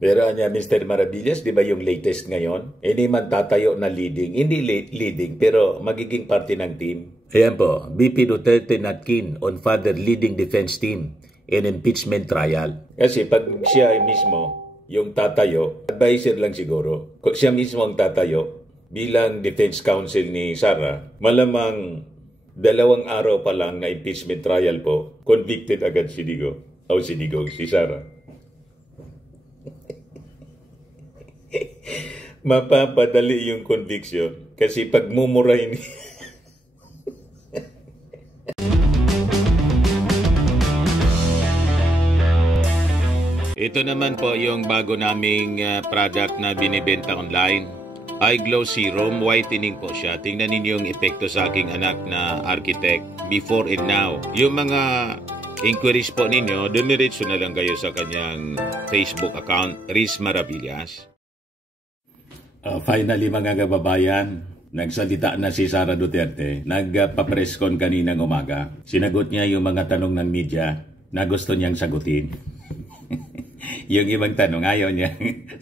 Pero anya Mr. Maravillas, di ba yung latest ngayon? Hindi man tatayo na leading. Hindi leading, pero magiging parte ng team. Ayan po, BP Duterte not keen on father leading defense team in impeachment trial. Kasi pag siya mismo yung tatayo, advisor lang siguro. Kung siya mismo ang tatayo bilang defense counsel ni Sara, malamang 2 araw pa lang na impeachment trial po, convicted agad si Digo. O si Digo, si Sara. Mapapadali yung conviction kasi pagmumurahin Ito naman po yung bago naming product na binibenta online. iGlow Serum, whitening po siya. Tingnan ninyo yung epekto sa aking anak na architect before and now. Yung mga inquiries po ninyo, dumiretso na lang kayo sa kanyang Facebook account, Riz Maravillas. Finally mga kababayan, nagsalita na si Sara Duterte. Nagpa-press con kaninang umaga. Sinagot niya yung mga tanong ng media na gusto niyang sagutin. Yung ibang tanong ayaw niya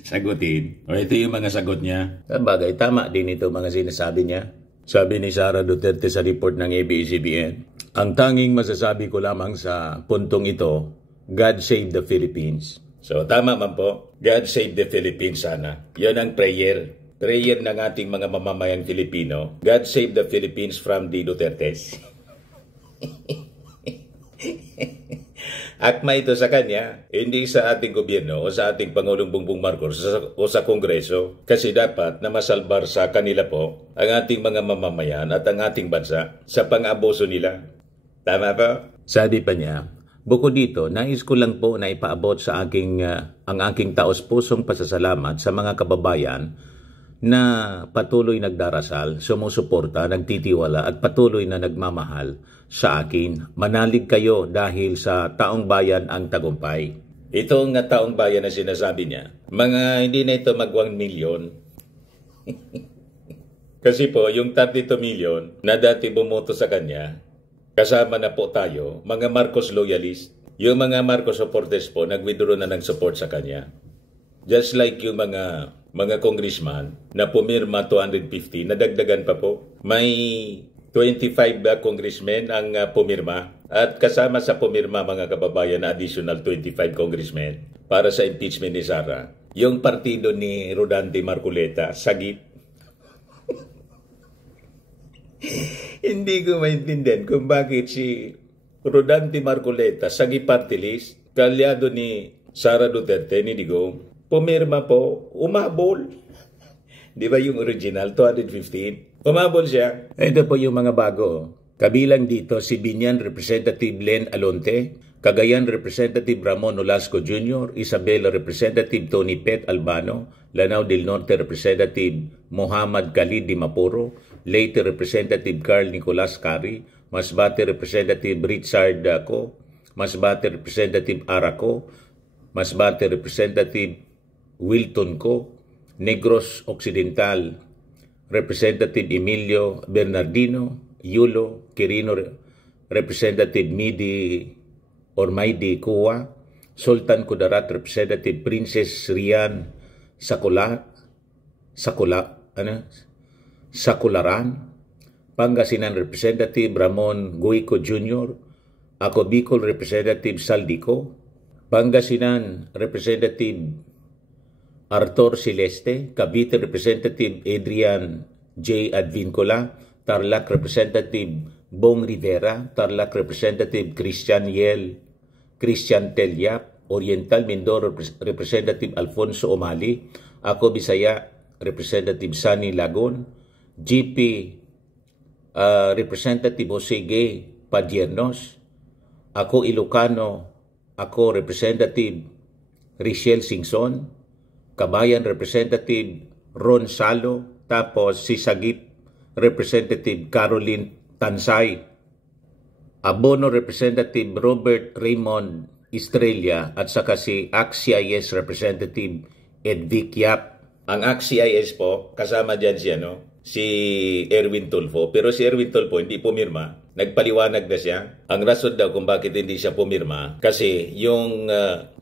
sagutin. O ito yung mga sagot niya. Bagay, tama din ito mga sinasabi niya. Sabi ni Sara Duterte sa report ng ABS-CBN, ang tanging masasabi ko lamang sa puntong ito, God save the Philippines. So tama man po, God save the Philippines sana. Yan ang prayer. Prayer ng ating mga mamamayang Filipino. God save the Philippines from the Dutertes. Akma ito sa kanya, hindi sa ating gobyerno o sa ating Pangulong Bongbong Marcos o sa Kongreso. Kasi dapat na masalbar sa kanila po ang ating mga mamamayan at ang ating bansa sa pang-abuso nila. Tama ba? Sabi pa niya, bukod dito, nais ko lang po na ipaabot sa ang aking taos-pusong pasasalamat sa mga kababayan na patuloy nagdarasal, sumusuporta, nagtitiwala at patuloy na nagmamahal sa akin. Manalig kayo dahil sa taong bayan ang tagumpay. Ito ang taong bayan na sinasabi niya. Mga hindi na ito mag 1 million. Kasi po, yung 32 million na dati bumoto sa kanya, kasama na po tayo, mga Marcos loyalist. Yung mga Marcos supporters po, nag-withdraw na ng support sa kanya. Just like yung mga congressman na pumirma 250, nadagdagan pa po. May 25 congressmen ang pumirma at kasama sa pumirma mga kababayan na additional 25 congressmen para sa impeachment ni Sara. Yung partido ni Rodante Marcoleta, sagip. Hindi ko maintindihan kung bakit si Rodante Marcoleta, sagip party list, kalyado ni Sara Duterte, ni Digong, pumirma po, umabol. Di ba yung original, 215? Umabol siya. Ito po yung mga bago. Kabilang dito si Binyan Representative Len Alonte, Cagayan Representative Ramon Nolasco Jr., Isabela Representative Tony Pet Albano, Lanao del Norte Representative Muhammad Khalid Dimapuro, Leyte Representative Carl Nicolas Cari, Masbate Representative Richard Co, Masbate Representative Araco, Masbate Representative Wilton Co, Negros Occidental Representative Emilio Bernardino, Yulo Quirino Representative Midi Ormaydi Kuwa, Sultan Kudarat Representative Princess Rian Sakularan, Pangasinan Representative Ramon Guico Jr., ako Bicol Representative Saldico, Pangasinan Representative Arthur Celeste, Cavite Representative Adrian J. Advincola, Tarlac Representative Bong Rivera, Tarlac Representative Christian Telyap, Oriental Mindoro Representative Alfonso Omali, ako Bisaya Representative Sunny Lagon, GP Representative Jose Gay Padiernos, ako Ilocano, ako Representative Richelle Singson, Kabayan Representative Ron Salo, tapos si Sagip Representative Caroline Tansay, Abono Representative Robert Raymond Estrella at saka si ACT-CIS Representative Edvic Yap. Ang ACT-CIS po, kasama dyan si Erwin Tulfo, pero si Erwin Tulfo hindi pumirma. nagpaliwanag na siya. Ang rason daw kung bakit hindi siya pumirma, kasi yung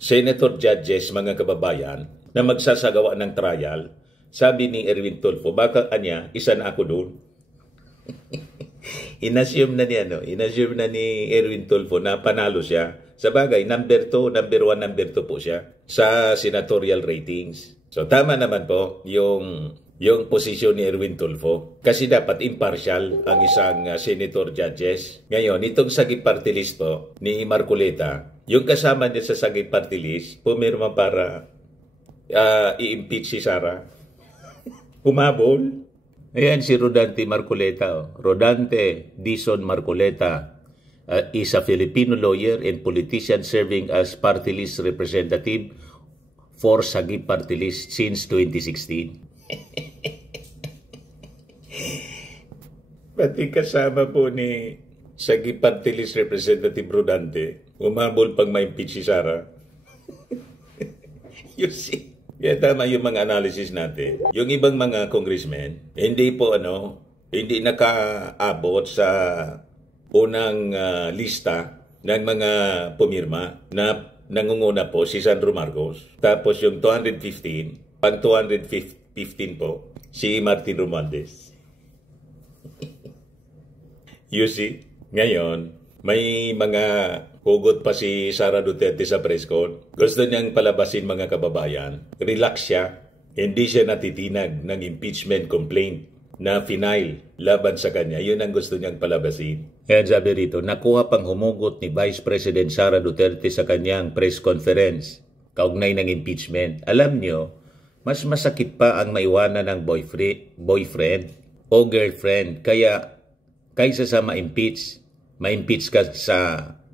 senator judges, mga kababayan, na magsasagawa ng trial, sabi ni Erwin Tulfo, baka anya, isa na ako doon. Inassume na ni Erwin Tulfo na panalo siya. Sa bagay, number 2, number 1, number 2 po siya sa senatorial ratings. So tama naman po yung posisyon ni Erwin Tulfo. Kasi dapat impartial ang isang senator judges. Ngayon, itong Sagip Party List po ni Marcoleta, yung kasama niya sa Sagip Party List, pumirma para i-impeach si Sara. Humabol. Ayan si Rodante Marcoleta. Rodante Dizon Marcoleta is a Filipino lawyer and politician serving as party list representative for Sagip Party List since 2016. Pati kasama po ni Sagip Party List Representative Rodante, umabol pang ma-impeach si Sara. You see? Kaya tama yung mga analysis natin. Yung ibang mga congressmen, hindi nakaabot sa unang lista ng mga pumirma na nangunguna po si Sandro Marcos. Tapos yung 215, pang 215 po, si Martin Romualdez. You see? Ngayon, may mga hugot pa si Sara Duterte sa press con. Gusto niyang palabasin, mga kababayan. Relax siya. Hindi siya natitinag ng impeachment complaint na final laban sa kanya. Yun ang gusto niyang palabasin. Kaya sabi rito, nakuha pang humugot ni Vice President Sara Duterte sa kanyang press conference kaugnay ng impeachment. Alam niyo, mas masakit pa ang maiwanan ng boyfriend o girlfriend kaysa sa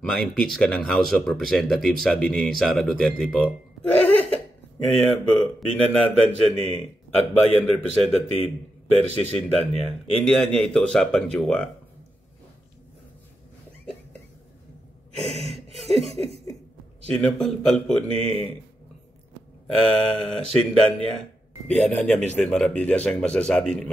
ma-impeach ka ng House of Representatives, sabi ni Sara Duterte po. Kaya po, binanatan siya ni Akbayan Representative Percy Sindanya. Hindi niya ito usapang jowa. Sinapalpal po ni Sindanya. Diyan niya, Mr. Maravillas, ang masasabi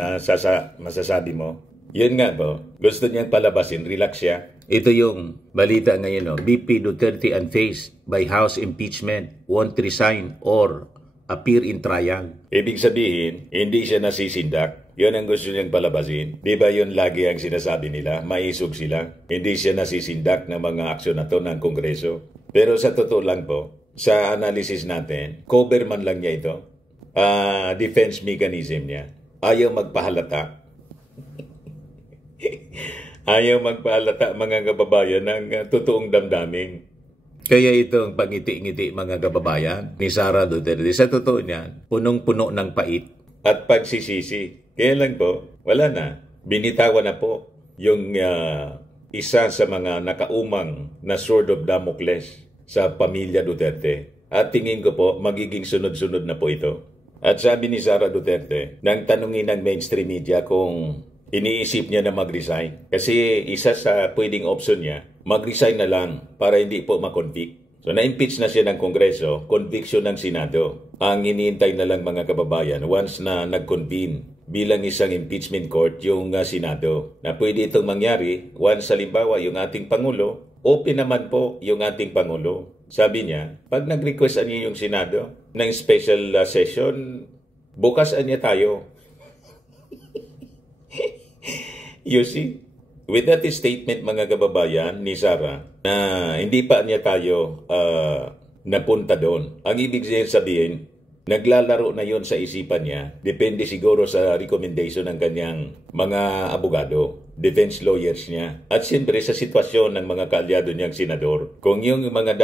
mo. Yun nga po, gusto niyang palabasin, relax siya. Ito yung balita ngayon, VP Duterte unfazed by House impeachment, won't resign or appear in trial. Ibig sabihin, hindi siya nasisindak. Yun ang gusto niyang palabasin. Di ba yun lagi ang sinasabi nila? Maisog sila. Hindi siya nasisindak ng mga aksyon na to ng Kongreso. Pero sa totoo lang po, sa analysis natin, cover man lang niya ito. Defense mechanism niya. Ayaw magpahalata. Ayaw magpaalata, mga kababayan, ng totoong damdamin. Kaya itong pangiti-ngiti, mga kababayan, ni Sara Duterte, sa totoo niyan, punong-puno ng pait at pagsisisi. Kaya lang po, wala na. Binitawan na po yung isa sa mga nakaumang na sword of Damocles sa pamilya Duterte. At tingin ko po, magiging sunod-sunod na po ito. At sabi ni Sara Duterte, nang tanungin ng mainstream media kung iniisip niya na mag-resign. Kasi isa sa pwedeng option niya, mag-resign na lang para hindi po makonvict. So na-impeach na siya ng Kongreso, conviction ng Senado. Ang iniintay na lang, mga kababayan, once na nag-convene bilang isang impeachment court yung Senado. Na pwede itong mangyari once halimbawa yung ating Pangulo, open naman po yung ating Pangulo. Sabi niya, pag nag-request niya yung Senado ng special session, bukas niya tayo. You see, with that statement, mga kababayan, ni Sara, na hindi pa niya tayo napunta doon. Ang ibig sabihin, naglalaro na yon sa isipan niya. Depende siguro sa recommendation ng kanyang mga abogado, defense lawyers niya. At siyempre sa sitwasyon ng mga kaalyado niyang senador. Kung yung mga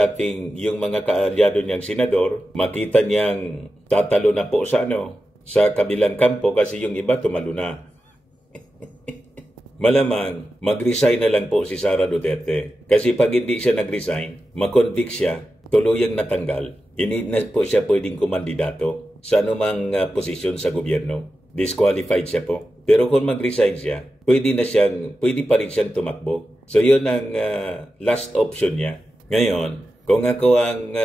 kaalyado niyang senador, makita niyang tatalo na po sa kabilang kampo kasi yung iba tumalo na. Malamang, mag-resign na lang po si Sara Duterte. Kasi pag hindi siya nag-resign, makonvict siya, tuluyang natanggal, hindi na po siya pwedeng kumandidato sa anumang posisyon sa gobyerno. Disqualified siya po. Pero kung mag-resign siya, pwede pa rin siyang tumakbo. So yun ang last option niya. Ngayon, kung ako ang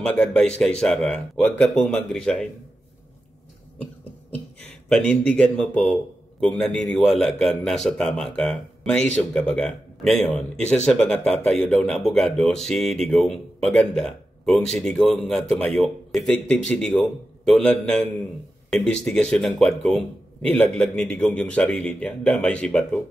mag-advise kay Sara, huwag ka pong mag-resign. Panindigan mo po kung naniniwala kang nasa tama ka. Maisog ka baga? Ngayon, isa sa mga tatayo daw na abogado, si Digong. Maganda kung si Digong tumayo. Effective si Digong. Tulad ng investigasyon ng Quadcom, nilaglag ni Digong yung sarili niya. Damay si Bato.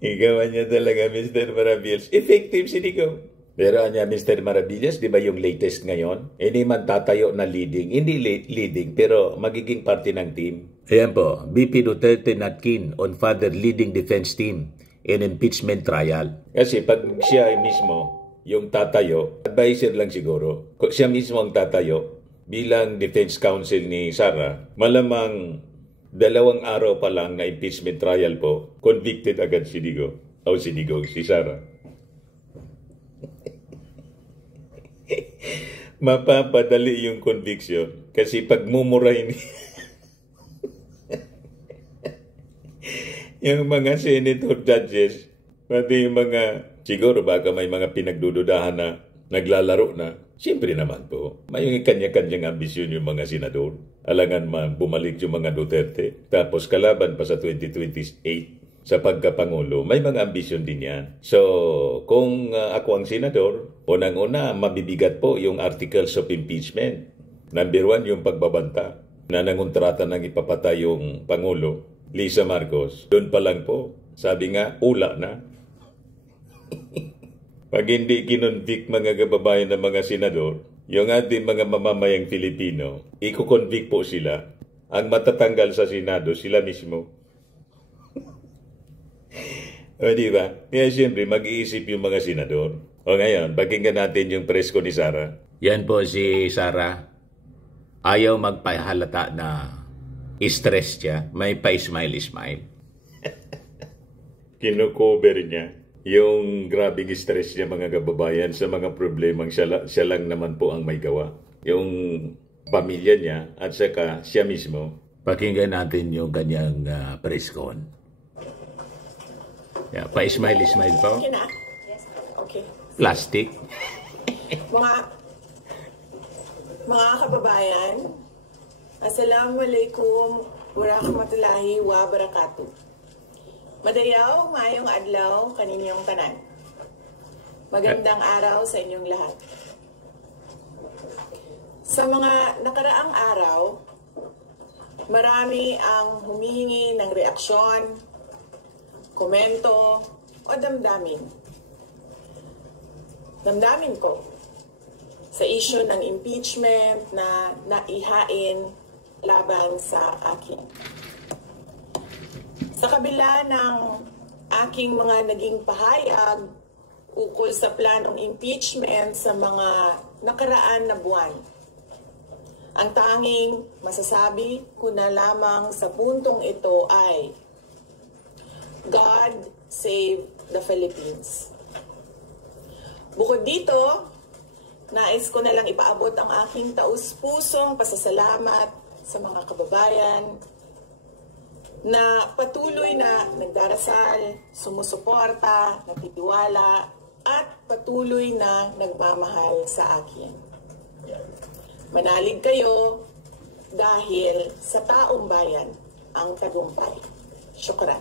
Ikaw niya talaga, Mr. Maravillas. Effective si Digong. Pero anya, Mr. Maravillas, di ba yung latest ngayon? Hindi man tatayo na leading. Hindi leading, pero magiging parte ng team. Ayan po, BP Duterte not keen on further leading defense team in impeachment trial. Kasi pag siya mismo yung tatayo, advisor lang siguro. Kung siya mismo ang tatayo bilang defense counsel ni Sara, malamang 2 araw pa lang na impeachment trial po, convicted agad si Digong. O si Digong, si Sara. Mapapadali yung conviction kasi pag mumurahin yung mga senator judges, pati yung mga, siguro baka may mga pinagdududahan na naglalaro na. Siyempre naman po, may kanya-kanyang ambisyon yung mga senador. Alangan man bumalik yung mga Duterte. Tapos kalaban pa sa 2028 sa pagkapangulo, may mga ambisyon din yan. So, kung ako ang senador, unang-una, mabibigat po yung articles of impeachment. Number 1, yung pagbabanta na nangontrata ng ipapatay yung Pangulo, Lisa Marcos. Doon pa lang po, sabi nga, ula na. Pag hindi kinonvict mga kababayan ng mga senador, yung ating mga mamamayang Filipino, iko-convict po sila. Ang matatanggal sa Senado, sila mismo. O diba? Kaya siyempre, mag-iisip yung mga senador. O ngayon, pakinggan natin yung presko ni Sara. Yan po si Sara. Ayaw magpahalata na stress siya. May pa-smile-smile. Kino-cover niya yung grabing stress niya mga kababayan sa mga problemang siya lang naman po ang may gawa. Yung pamilya niya at saka siya mismo. Pakinggan natin yung kanyang press con. Yeah, pa-smile po. Okay na? Yes. Okay. Plastic. Mga kababayan, Assalamualaikum warahmatullahi wabarakatuh. Madayaw, mayong adlaw, kaninyong tanan. Magandang araw sa inyong lahat. Sa mga nakaraang araw, marami ang humihingi ng reaksyon, komento, o damdamin. Damdamin ko sa issue ng impeachment na naihain laban sa akin. Sa kabila ng aking mga naging pahayag ukol sa planong impeachment sa mga nakaraan na buwan, ang tanging masasabi ko na lamang sa puntong ito ay God save the Philippines. Bukod dito, nais ko na lang ipaabot ang aking taus-pusong pasasalamat sa mga kababayan na patuloy na nagdarasal, sumusuporta, nagtitiwala, at patuloy na nagmamahal sa akin. Manalig kayo dahil sa taong bayan ang tagumpay. Syukran.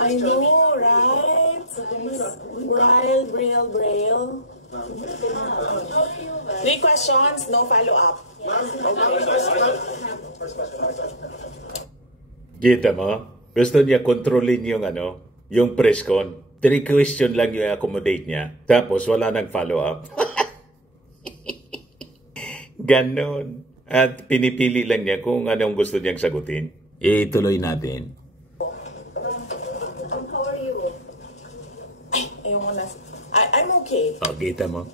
I know, right? Braille. 3 questions, no follow-up. Kita mo? Gusto niya kontrolin yung press con. 3 question lang yung accommodate niya. Tapos wala nang follow-up. Ganon. At pinipili lang niya kung anong gusto niyang sagutin. Ituloy natin. How are you? I'm okay. O, kita mo?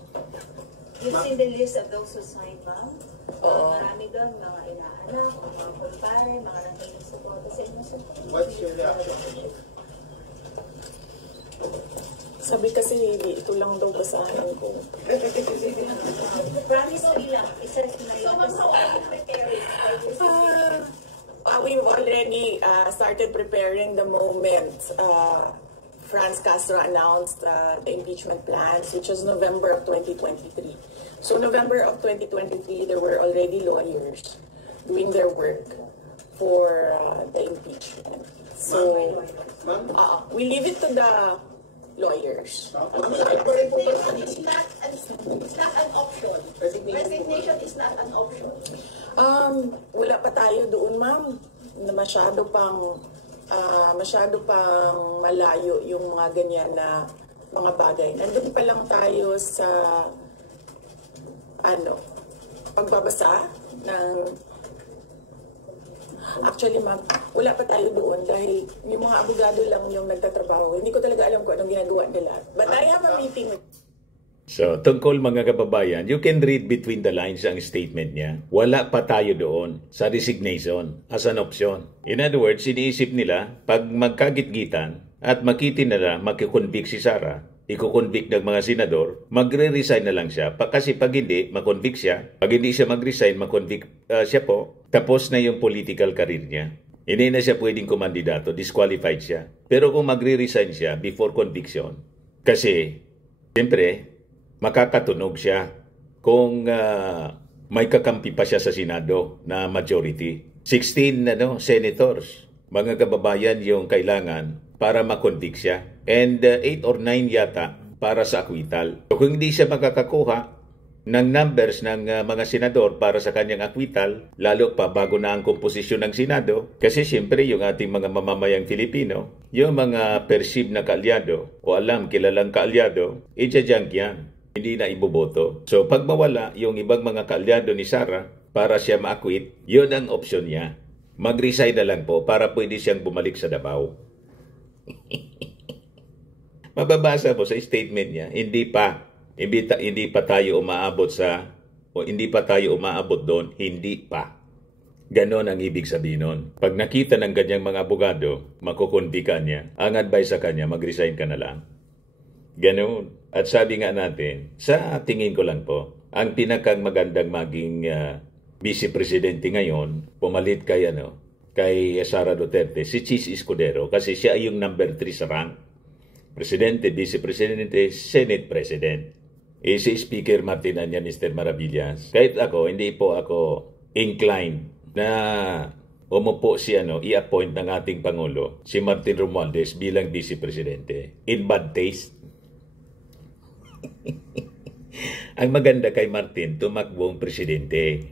You've seen the list of those who signed, ma'am? Oo. Marami doon, mga inaanak, mga kumpare, mga nakikinig sa boto sa inyong support. What's your reaction? Sabi kasi, ito lang daw basahin ko. Promise ko ilang, isa na yun. So, we've already started preparing the moment Franz Castro announced the impeachment plans, which was November of 2023. So November of 2023, there were already lawyers doing their work for the impeachment. So, we leave it to the lawyers. Resignation is not an option. Resignation is not an option. Wala pa tayo doon, ma'am. Na masyado pang malayo yung mga ganyan na mga bagay. Nandun pa lang tayo sa pagbabasa ng... Actually, ma'am, wala pa tayo doon dahil yung mga abogado lang yung nagtatrabaho. Hindi ko talaga alam kung anong ginagawa nila. But I have a meeting with... So, tungkol mga kababayan, you can read between the lines ang statement niya. Wala pa tayo doon sa resignation as an option. In other words, iniisip nila, pag magkagitgitan at makitin nila makikonvict si Sara, iko-convict ng mga senador, magre-resign na lang siya. Kasi pag hindi, makonvict siya. Pag hindi siya mag-resign, makonvict siya po. Tapos na yung political career niya. Hindi na siya pwedeng kumandidato, disqualified siya. Pero kung magre-resign siya before conviction, kasi, siyempre, makakatunog siya kung may kakampi pa siya sa Senado na majority. 16 senators, mga kababayan yung kailangan para makonvict siya. And 8 or 9 yata para sa acquittal. So, kung hindi siya makakakuha ng numbers ng mga senador para sa kanyang acquittal, lalo pa bago na ang komposisyon ng Senado, kasi siyempre yung ating mga mamamayang Filipino, yung mga perceived na kaalyado o kilalang kaalyado, i-junk yan. Hindi na iboboto. So pag mawala yung ibang mga kaalyado ni Sara para siya ma-acquit, yun ang option niya. Mag-resign na lang po para pwede siyang bumalik sa Davao. Mababasa po sa statement niya, hindi pa tayo umaabot doon, hindi pa. Ganon ang ibig sabihin nun. Pag nakita ng ganyang mga abogado, makukundi ka niya, ang advice sa kanya, mag-resign ka na lang. Ganon. At sabi nga natin, sa tingin ko lang po, ang pinakang magandang maging vice presidente ngayon, pumalit kay Sara Duterte, si Chis Escudero, kasi siya ay yung number 3 sa rank. Presidente, Vice Presidente, Senate President. Si Speaker Martin Anya, Mr. Maravillas. Kahit ako, hindi po ako inclined na umupo i-appoint ng ating Pangulo, si Martin Romualdez bilang Vice Presidente. In bad taste. Ang maganda kay Martin, tumakbong presidente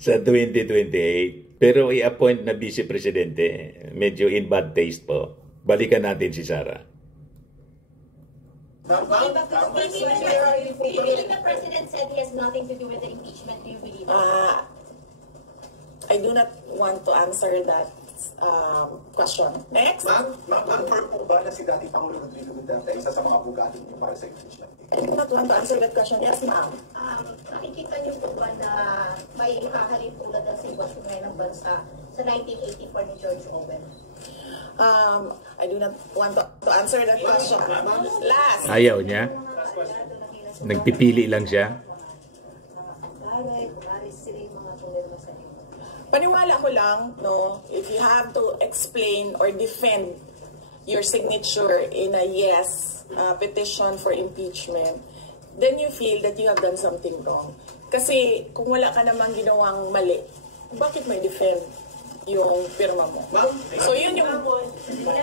sa 2028. Pero i-appoint na vice presidente, medyo in bad taste po. Balikan natin si Sara. Even the president said he has nothing to do with the impeachment. Do you believe that? I do not want to answer that question. Next. Ma'am, po ba na si dating Pangulo Rodrigo Duterte isa sa mga abogado niyo para sa impeachment? I do not want to answer that question. Yes, ma'am. Nakikita niyo po ba na may hahalin tulad ng sitwasyon ngayon ng bansa sa 1984 ni George Orwell? I do not want to answer that question. Last. Ayaw niya? Nagpipili lang siya? Paniwala ko lang, if you have to explain or defend your signature in a yes petition for impeachment, then you feel that you have done something wrong. Kasi kung wala ka namang ginawang mali, bakit may defend yung pirma mo? So yun yung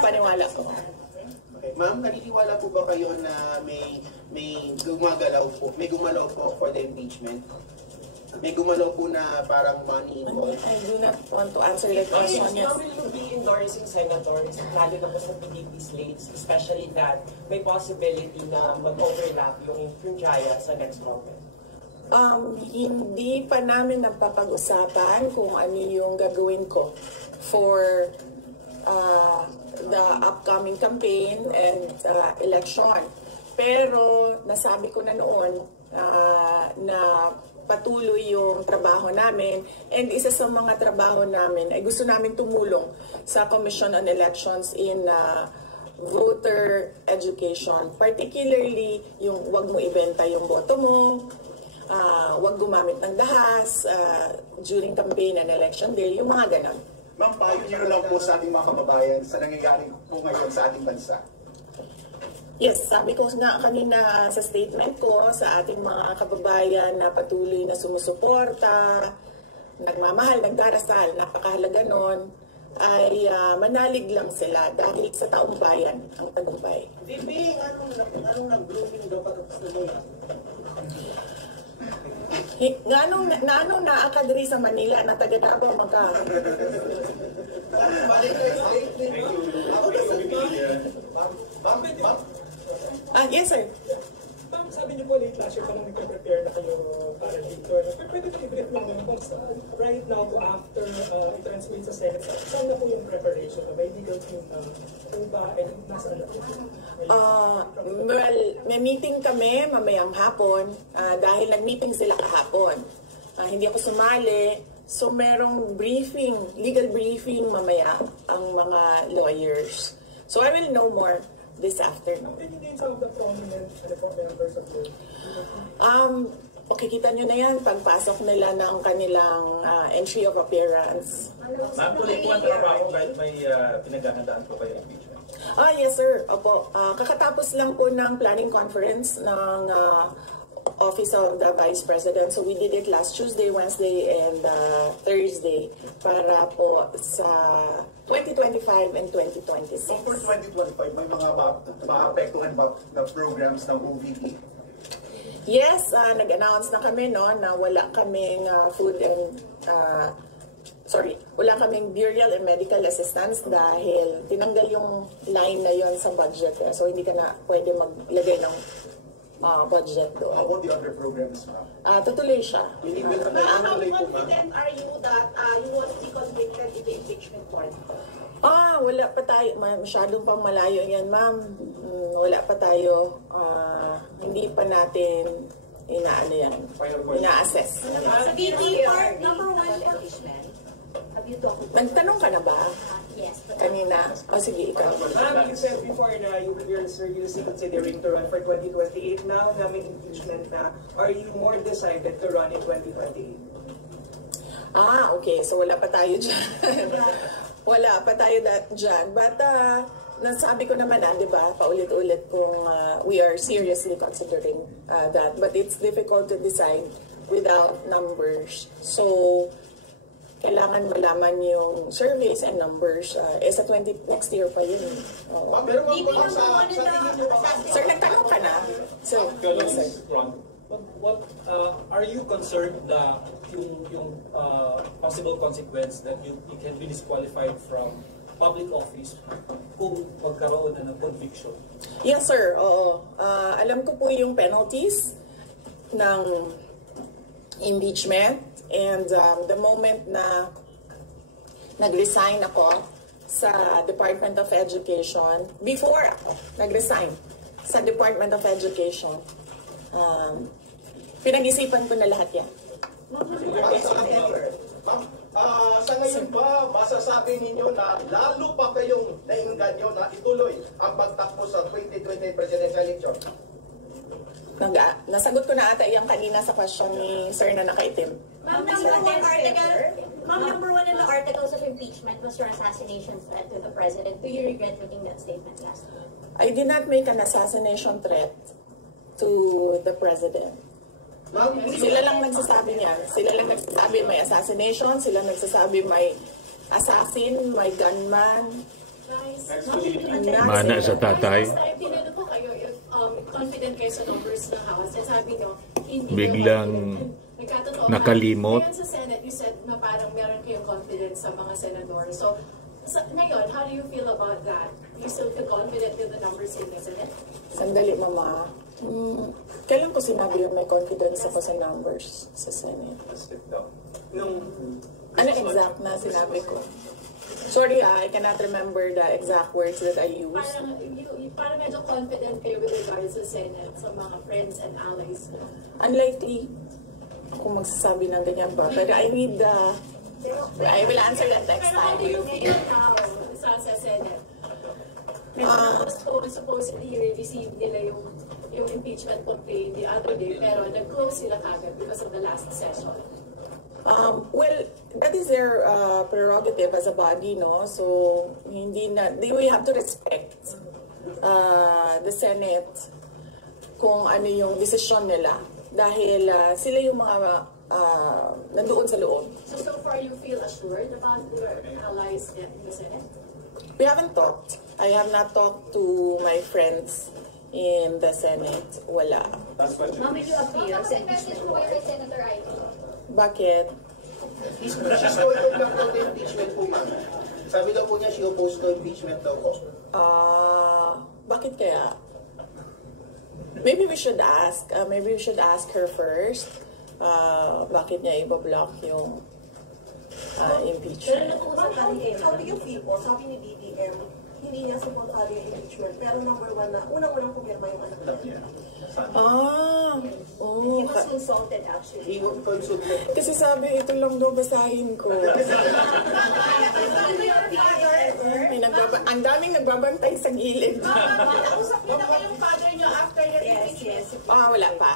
paniwala ko. Okay. Ma'am, naniniwala po ba kayo na may gumalaw po for the impeachment? May gumalaw po na parang money involved? I do not want to answer that question. Yes. Will you be endorsing senators, lalo na po sa PDP slates, especially that may possibility na mag-overlap yung Jaya sa next government? Hindi pa namin napapag-usapan kung ano yung gagawin ko for the upcoming campaign and election. Pero nasabi ko na noon na patuloy yung trabaho namin, and isa sa mga trabaho namin ay gusto namin tumulong sa Commission on Elections in voter education, particularly yung wag mo ibenta yung boto mo, wag gumamit ng dahas during campaign and election day, yung mga ganon. Ma'am, payo niyo lang po sa ating mga kababayan sa nangyayari po ngayon sa ating bansa. Yes, sabi ko nga kanina sa statement ko sa ating mga kababayan na patuloy na sumusuporta, nagmamahal, nagdarasal, napakahalaga nun, ay manalig lang sila dahil sa taong bayan ang tagumpay. Bibi, anong nag-grooming daw pagkatapos na Nganong naa ka diri sa Manila na taga Davao maka. Yes sir. Ma'am, sabi niyo po late last year pa nang nagpe-prepare na kayo para dito. Pero pwede ko i-brief lang naman kung right now to after i-transmit sa Senate, saan na po yung preparation? May legal team po ba? And nasa ano? Well, may meeting kami mamayang hapon dahil nag-meeting sila kahapon. Hindi ako sumali. So merong briefing, legal briefing mamaya ang mga lawyers. So I will know more this afternoon. Can you name some of the prominent members of the Okay, kita nyo na yan pagpasok nila ng kanilang entry of appearance. Ma'am, tuloy po ang trabaho kahit may pinaghahandaan po kayo impeachment. Yes sir, opo. Kakatapos lang po ng planning conference ng Office of the Vice President. So we did it last Tuesday, Wednesday, and Thursday para po sa 2025 and 2026. So for 2025, may mga maapektuhan ba na programs ng OVP? Yes, nag-announce na kami no na wala kaming wala kaming burial and medical assistance dahil tinanggal yung line na yon sa budget. So hindi ka na pwede maglagay ng budget doon. How about the other programs, ma'am? Tutuloy siya. How confident are you that you won't be convicted in the impeachment court? Wala pa tayo. Masyadong pang malayo yan, ma'am. Wala pa tayo. Hindi pa natin ina-assess. Sa BP part, number 1 impeachment. Have you talked about Nagtanong ka na ba? Yes. Kanina. Sige, ikaw. Ma'am, you said before na you're seriously considering to run for 2028. Now na may impeachment na, are you more decided to run in 2028? Okay. So wala pa tayo dyan. Wala pa tayo dyan. But nasabi ko naman di ba, paulit-ulit kung we are seriously considering that. But it's difficult to decide without numbers. So kailangan malaman yung surveys and numbers. Sa next year pa yun. Pero BP number 1 in the assassination. Sir, nagtanong ka na? So, yes, sir. What are you concerned na yung possible consequence that you can be disqualified from public office kung magkaroon na ng conviction? Yes, sir. Oo. Alam ko po yung penalties ng impeachment. And the moment na nag-resign ako sa Department of Education, before ako nag-resign sa Department of Education, pinag-isipan ko na lahat yan. Sa ngayon ba, masasabi ninyo na lalo pa kayong nainganyo na ituloy ang pagtakbo sa 2020 presidential election? Nasagot ko na ata yung kanina sa question ni Sir na nakaitim. Ma'am, number one in the articles of impeachment was your assassination threat to the president. Do you regret making that statement last week? I did not make an assassination threat to the president. Sila lang nagsasabi niyan. Sila lang nagsasabi may assassination. Sila nagsasabi may assassin, may gunman. Mana sa tatay. Tinanong ko kayo if confident kayo sa numbers ng House. Sabi nyo, hindi Biglang nakalimot. Ngayon sa Senate, you said na parang meron kayong confidence sa mga senador. So, ngayon, how do you feel about that? Do you still feel confident with the numbers in the Senate? Sandali, Mama. Kailan ko sinabi yung may confidence ako sa numbers sa Senate? Ano exact na sinabi ko? Sorry, I cannot remember the exact words that I used. Parang medyo confident kayo with regards sa Senate, sa mga friends and allies mo. Unlikely kung magsasabi ng ganyan ba. Pero I will answer that next Pero how time. do you feel now sa Senate? Supposedly, received nila yung impeachment complaint the other day, pero nag-close sila kagad because of the last session. Well, that is their prerogative as a body, no? So, we have to respect the Senate kung ano yung desisyon nila. Dahil sila yung mga nandoon sa loob. So far you feel assured about your allies in the Senate? We haven't talked. I have not talked to my friends in the Senate. Wala. Ma'am, will you appeal sa impeachment mo kay Senator Ivy? Bakit? She's going lang to the impeachment po, ma'am. Sabi daw po niya, she opposed to impeachment daw po. Bakit kaya? Maybe we should ask. Maybe we should ask her first. Bakit niya ibablock yung impeachment? How do you feel po? Sabi ni BBM, hindi niya supportado yung impeachment. Pero number one na, unang-unang pumirma yung anak niya. He was consulted actually. He was consulted. Kasi sabi, ito lang daw basahin ko. Ang daming nagbabantay sa gilid. Nausap niyo na kayong father niyo after your impeachment? Wala pa.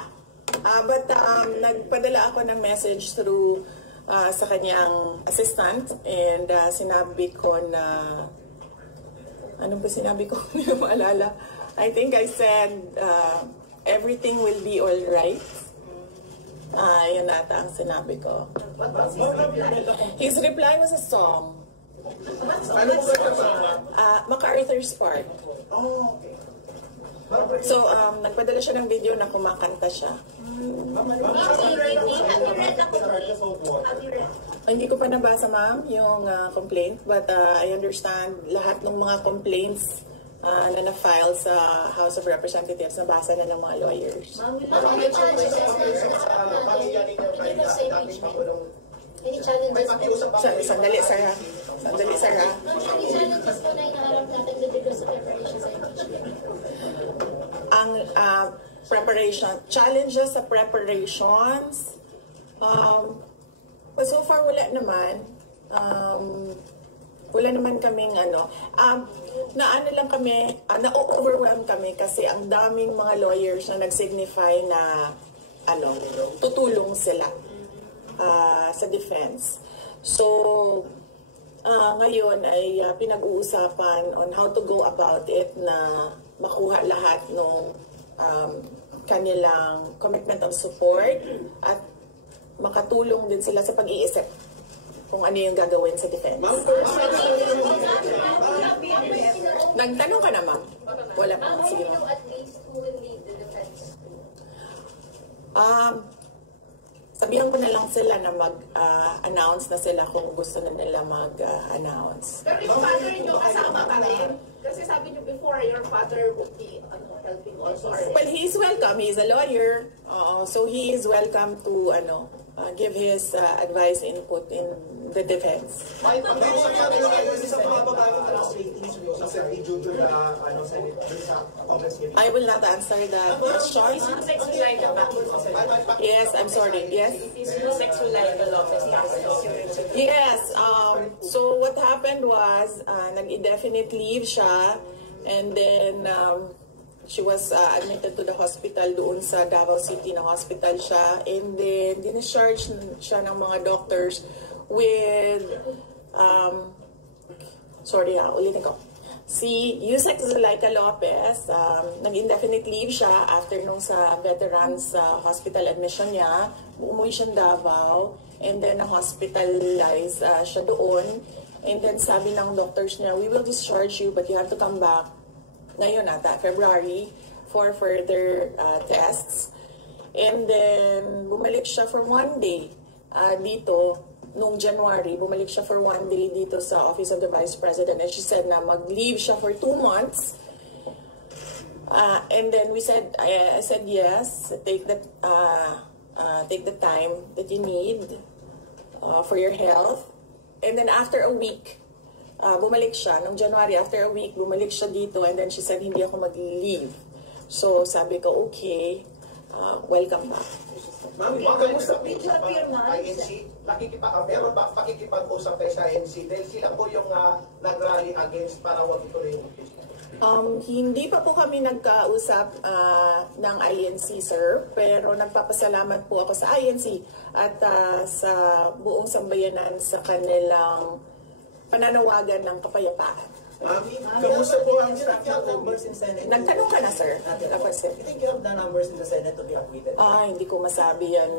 But nagpadala ako ng message through sa kanyang assistant and sinabi ko na ano ba sinabi ko? Hindi ko maalala. I think I said everything will be all right. Yun ata ang sinabi ko. His reply was a song. MacArthur's Park. So, nagpadala siya ng video na kumakanta siya. Hindi ko pa nabasa, ma'am, yung complaint, but I understand lahat ng mga complaints na na-file sa House of Representatives nabasa na ng mga lawyers. Any challenges? Sandali, Sarah. Sandali, Sarah. Any challenges po na inaharap natin because of preparation sa impeachment? Ang challenges sa preparations, but so far wala naman. Wala naman kaming na-overwhelm kami kasi ang daming mga lawyers na nag-signify na tutulong sila sa defense. So, ngayon ay pinag-uusapan on how to go about it na makuha lahat ng kanilang commitment of support at makatulong din sila sa pag-iisip kung ano yung gagawin sa defense. Nagtanong ka na, ma'am? Wala pa. Sige, ma'am. At least who will lead the defense? Sabihan ko na lang sila na mag-announce na sila kung gusto na nila mag-announce. Pero yung father nyo kasama pa rin? Kasi sabi nyo before, your father would be helping also. Well, he's welcome. He's a lawyer. So he is welcome to give his advice, input in the defense. May sa mga babaeng ratings sa Senate sa Congress. I will not answer that question. Yes, I'm sorry. Yes? Yes. So what happened was, nag-indefinite leave siya, and then she was admitted to the hospital doon sa Davao City na hospital siya, and then discharge siya ng mga doctors with ulitin ko. Si Yusek Zulaika Lopez, nag-indefinite leave siya after nung sa veterans hospital admission niya. Umuwi siya Davao, and then na-hospitalize siya doon. And then sabi ng doctors niya, we will discharge you but you have to come back ngayon ata, February, for further tests. And then bumalik siya for 1 day dito. Nung January, bumalik siya for 1 day dito sa Office of the Vice President, and she said na mag-leave siya for 2 months. And then I said yes, take the time that you need for your health. And then after a week, bumalik siya. Nung January, after a week, bumalik siya dito, and then she said hindi ako mag-leave. So sabi ko, okay, welcome back. Ma'am, kamusta po sa INC? Meron ba pakikipag-usap kayo sa INC? Dahil sila po yung nag-rally against para wag ituloy yung impeachment. Hindi pa po kami nagkausap ng INC, sir. Pero nagpapasalamat po ako sa INC at sa buong sambayanan sa kanilang pananawagan ng kapayapaan. Ma'am, kamusta po ang staff ng numbers in Senate? Nagtanong ka na, sir? Dapat, sir. You think you have the numbers in the Senate to be acquitted? Hindi ko masabi yan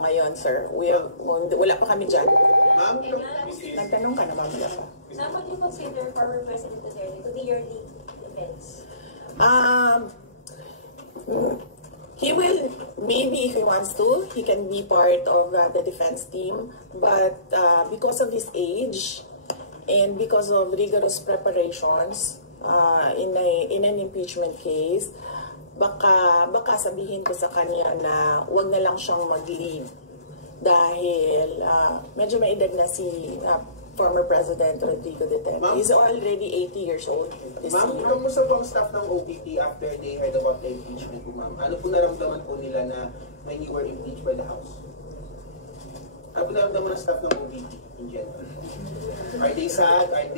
ngayon, sir. Wala pa kami dyan. Ma'am, Nagtanong ka na, ma'am. Wala pa. Ma'am, would you consider former President Duterte to be your lead defense? He will, maybe if he wants to, he can be part of the defense team. But because of his age and because of rigorous preparations in an impeachment case, baka sabihin ko sa kanya na wag na lang siyang mag-lead. Dahil medyo may edad na si former President Rodrigo Duterte. He's already 80 years old this Ma'am, year. kamusta po ang staff ng OPP after they heard about the impeachment po, ma'am? Ano po naramdaman po nila na when you were impeached by the House? Ano po naramdaman ng staff ng OPP in general? Are they sad? Are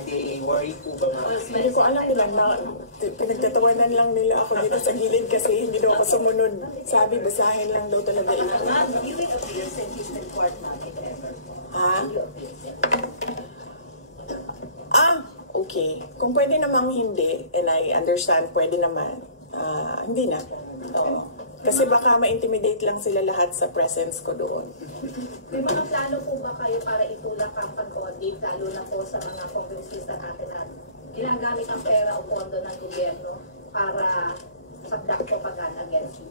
they worried po ba, ma'am? Hindi ko alam nila na pinagtatawanan lang nila ako dito sa gilid kasi hindi daw ako sumunod. Sabi, basahin lang daw talaga ito. You will appear sa impeachment court natin ever. Okay. Kung pwede namang hindi, and I understand, pwede naman, hindi na. Oo. Kasi baka ma-intimidate lang sila lahat sa presence ko doon. May mga plano po ba kayo para itulak ang pag-audit, lalo na po sa mga kongresista natin na ginagamit ang pera o pondo ng gobyerno para conduct propaganda against you?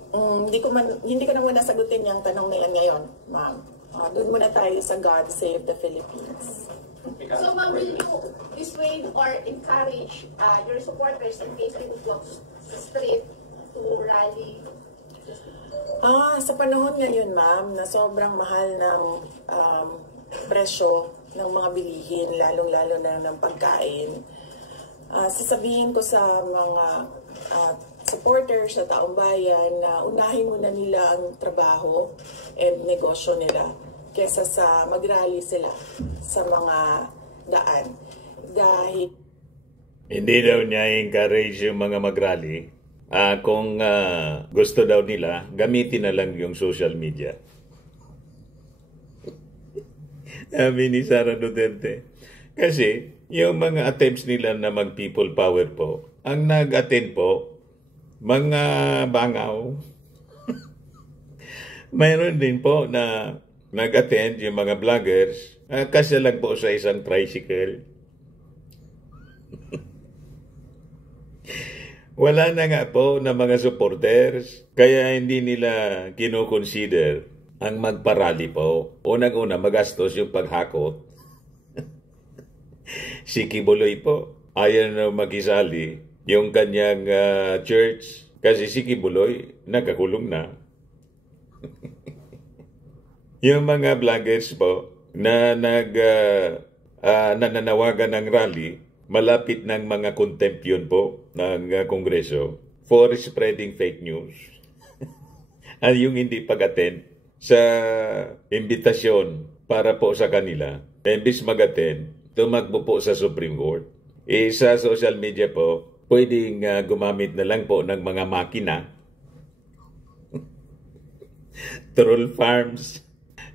Hindi ko na muna sagutin yung tanong na yan ngayon, ma'am. Doon muna tayo sa God Save the Philippines. So, ma'am, will you dissuade or encourage your supporters in case they would walk sa street to rally? Sa panahon ngayon, ma'am, na sobrang mahal ng presyo ng mga bilihin, lalong-lalo na ng pagkain, sasabihin ko sa mga supporters sa taong bayan na unahin muna nila ang trabaho and negosyo nila kesa sa mag-rally sila sa mga daan. Dahil hindi daw niya encourage yung mga mag-rally. Kung gusto daw nila, gamitin na lang yung social media. Sabi ni Sara Duterte. Kasi yung mga attempts nila na mag-people power po, ang nag-attend po, mga bangaw. Mayroon din po na nag-attend yung mga vloggers, kasi lang po sa isang tricycle. Wala na nga po na mga supporters, kaya hindi nila kinoconsider ang magparally po. Unang-una, magastos yung paghakot. Si Kibuloy po, ayaw na makisali yung kanyang church, kasi si Kibuloy nagkakulong na. Yung mga vloggers po na nananawagan ng rally, malapit ng mga contempt yun po ng Kongreso for spreading fake news. At yung hindi pag-attend sa imbitasyon para po sa kanila, imbis mag-attend, tumakbo po sa Supreme Court. Sa social media po, pwedeng gumamit na lang po ng mga makina. Troll farms.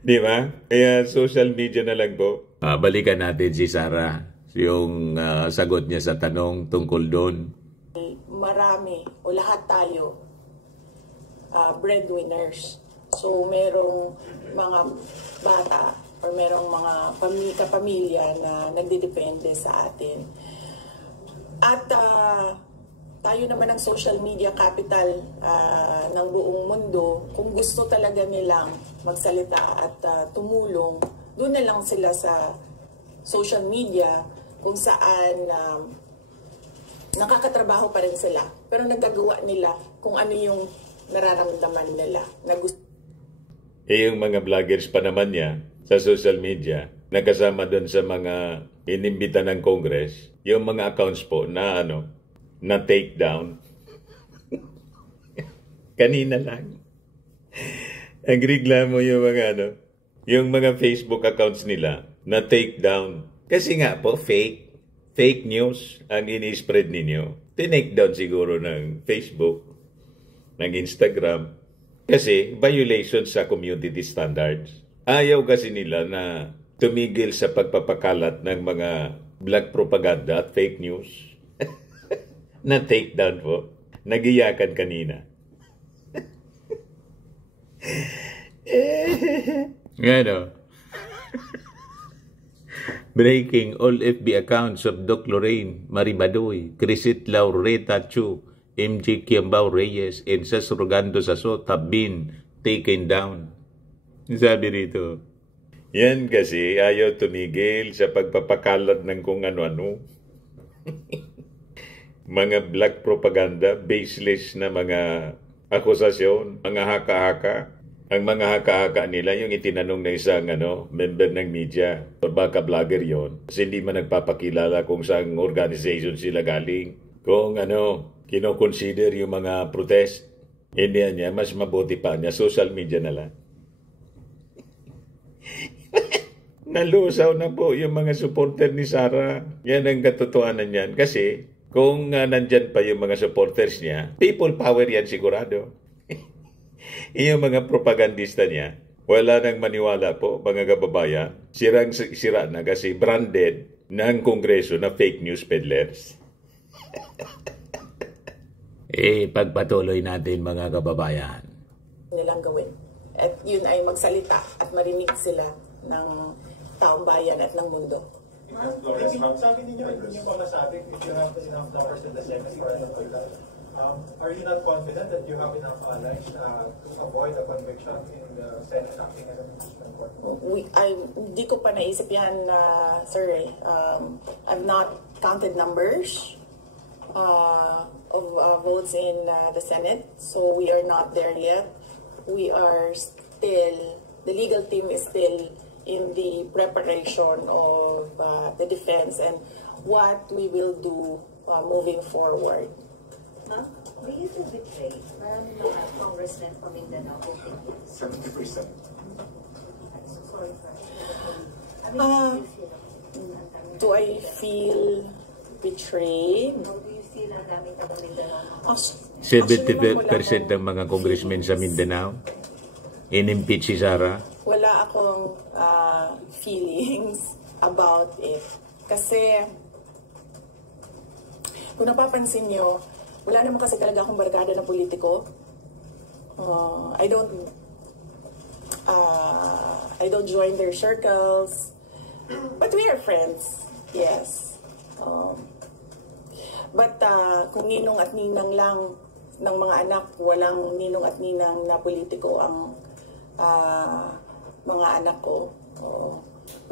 Di ba? Kaya social media na lang po. Balikan natin si Sara, yung sagot niya sa tanong tungkol doon. Marami o lahat tayo breadwinners. So merong mga bata o merong mga kapamilya na nagdidepende sa atin. At tayo naman ang social media capital ng buong mundo. Kung gusto talaga nilang magsalita at tumulong, doon na lang sila sa social media kung saan nakakatrabaho pa rin sila. Pero nagagawa nila kung ano yung nararamdaman nila. Na gusto. Yung mga vloggers pa naman niya sa social media, nakasama doon sa mga inimbita ng Congress, yung mga accounts po na na take down. Kanina lang. Ang reklamo yung mga yung mga Facebook accounts nila na take down. Kasi nga po, fake news ang ini-spread ninyo. Tinake down siguro ng Facebook, ng Instagram. Kasi violation sa community standards. Ayaw kasi nila na tumigil sa pagpapakalat ng mga black propaganda at fake news na take down po. Nagiyakan kanina. Ano? Breaking all FB accounts of Doc Lorraine, Maribadoy, Crisit Laureta Chu, MJ Kiambao Reyes, and Sas Rogando Sasot have been taken down. Sabi rito, yan kasi ayaw tumigil sa pagpapakalat ng kung ano-ano. Mga black propaganda, baseless na mga akusasyon, mga haka-haka. Ang mga haka-haka nila, yung itinanong na isang member ng media, o baka vlogger yon, kasi hindi man nagpapakilala kung saan organization sila galing. Kung kino-consider yung mga protest, hindi niya, mas mabuti pa niya, social media na lang. Nalusaw na po yung mga supporter ni Sara. Yan ang katotohanan yan. Kasi kung nandyan pa yung mga supporters niya, people power yan sigurado. Yung mga propagandista niya, wala nang maniwala po, mga kababayan. Sira na kasi branded ng Kongreso na fake news peddlers. Pagpatuloy natin, mga kababayan. Nilang gawin. At yun ay magsalita at marinig sila ng taong bayan at ng mundo. Sabi ninyo, hindi nyo pa masabi if you have enough numbers in the Senate for are you not confident that you have enough allies to avoid a conviction in the Senate acting as an impeachment court? Hindi ko pa naisip yan, sir. I've not counted numbers of votes in the Senate, so we are not there yet. We are still, the legal team is still in the preparation of the defense and what we will do moving forward. Ma'am, do you feel betrayed? Maraming mga congressmen from Mindanao voting yes. 70%. I'm so sorry for do I feel betrayed? Or do you feel na gamit ang Mindanao? 70% ng mga congressmen sa Mindanao in-impeach si Sara. Wala akong feelings about it. Kasi kung napapansin nyo, wala naman kasi talaga akong barkada na politiko. I don't join their circles. But we are friends. Yes. But kung ninong at ninang lang ng mga anak, walang ninong at ninang na politiko ang mga anak ko.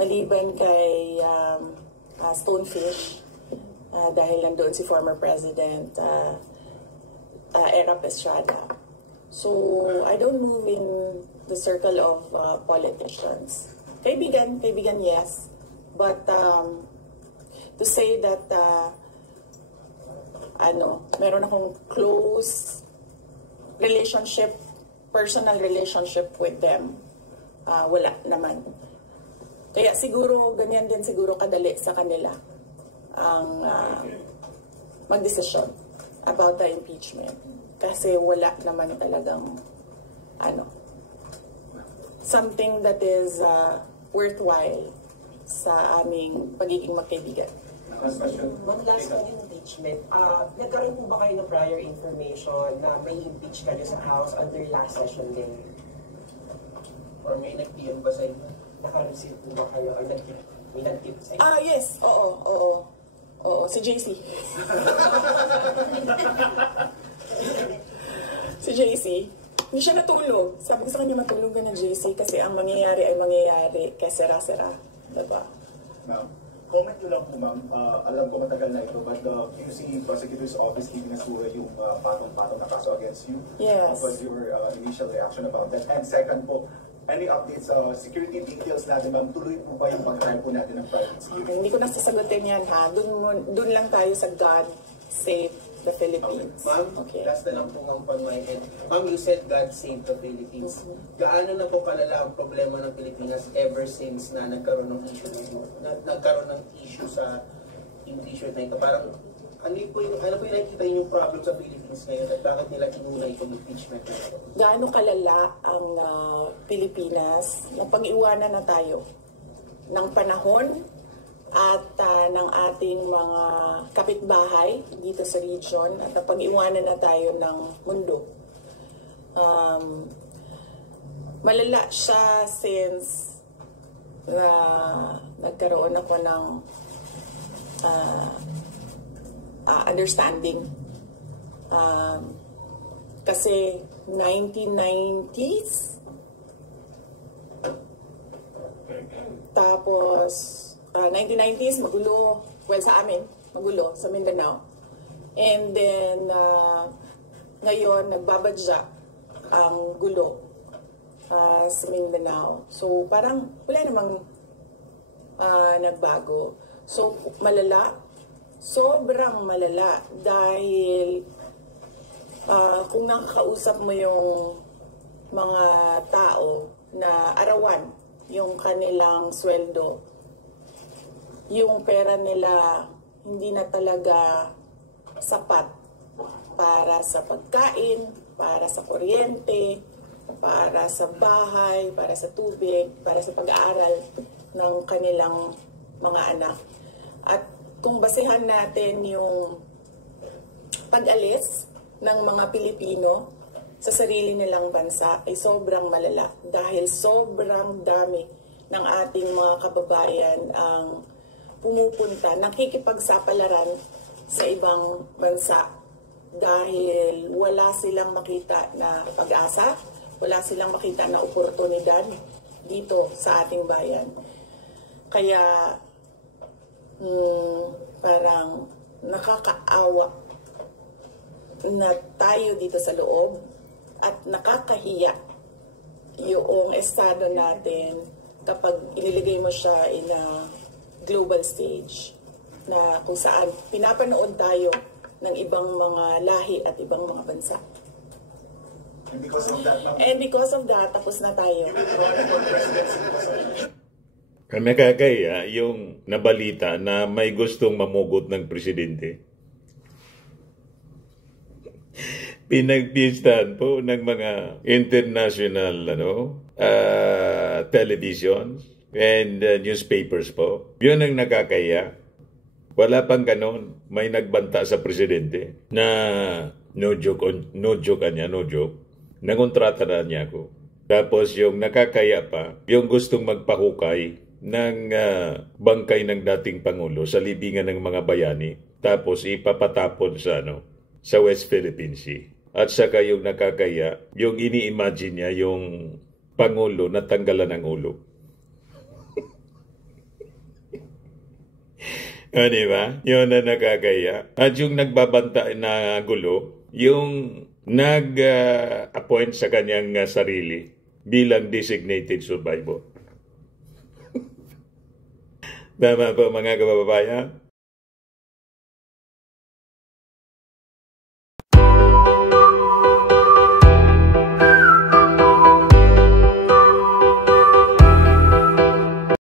Maliban kay Stonefish, dahil nandoon si former President Erap Estrada. So, I don't move in the circle of politicians. Kaibigan, yes. But to say that meron akong close relationship, personal relationship with them, wala naman. Kaya siguro, ganyan din siguro kadali sa kanila ang magdesisyon about the impeachment. Kasi wala naman talagang something that is worthwhile sa aming pagiging magkaibigan. One last on impeachment. Nagkaroon po ba kayo ng prior information na may impeach kayo sa House under last session din? Or may nag-PM ba sa inyo? Naka-receive po ba kayo? Or may nag-tip sa inyo? Yes. Oo. Si JC. Si JC. Hindi siya natulog. Sabi ko sa kanya, matulog ka na, JC, kasi ang mangyayari ay mangyayari kaya sera-sera. Diba? Ma'am, comment nyo lang po, ma'am. Alam ko matagal na ito, but QC Prosecutor's Office ginasuha yung patong-patong na kaso against you. Yes. What was your initial reaction about that? And second po, any updates, security details natin, ma'am, tuloy po ba yung pag-trial po natin ng private security? Hindi ko nasasagutin yan, ha? Doon lang tayo sa God save the Philippines. Okay. Ma'am, last na lang po ng panmahin. Ma'am, you said God save the Philippines. Gaano na po kalala ang problema ng Pilipinas ever since na nagkaroon ng issue sa impeachment na ito? Parang, ano po yung nakikita yung problem sa Philippines ngayon at bakit nila kinuna itong impeachment na ito? Gaano kalala ang Pilipinas? Napag-iwanan na tayo ng panahon at ng ating mga kapitbahay dito sa region at napag-iwanan na tayo ng mundo. Malala siya since nagkaroon ako ng understanding. Kasi 1990s, tapos 1990s, magulo, well sa amin, magulo sa Mindanao. And then, ngayon, nagbabadya ang gulo sa Mindanao. So, parang wala namang nagbago. So, malala, sobrang malala dahil kung nakakausap mo yung mga tao na arawan yung kanilang sweldo, yung pera nila hindi na talaga sapat para sa pagkain, para sa kuryente, para sa bahay, para sa tubig, para sa pag-aaral ng kanilang mga anak. At kung basehan natin yung pag-alis ng mga Pilipino sa sarili nilang bansa ay sobrang malala dahil sobrang dami ng ating mga kababayan ang pumupunta, nakikipagsapalaran sa ibang bansa dahil wala silang makita na pag-asa, wala silang makita na oportunidad dito sa ating bayan. Kaya parang nakakaawa na tayo dito sa loob at nakakahiya yung estado natin kapag ililigay mo siya in a global stage na kung saan pinapanood tayo ng ibang mga lahi at ibang mga bansa. And because of that, tapos na tayo. Nakakaya yung nabalita na may gustong mamugot ng presidente. Pinagpistahan po ng mga international televisions and newspapers po. Yun ang nakakaya. Wala pang ganon. May nagbanta sa presidente na no joke niya. Nangontrata na niya ako. Tapos yung nakakaya pa, yung gustong magpahukay ng bangkay ng dating Pangulo sa libingan ng mga bayani. Tapos ipapatapon sa West Philippine Sea. At saka yung nakakaya, yung ini-imagine niya yung Pangulo na tanggalan ng ulo. Diba? Yun na nakakaya. At yung nagbabanta na gulo, yung nag-appoint sa kanyang sarili bilang designated survivor. Tama po mga kababayan?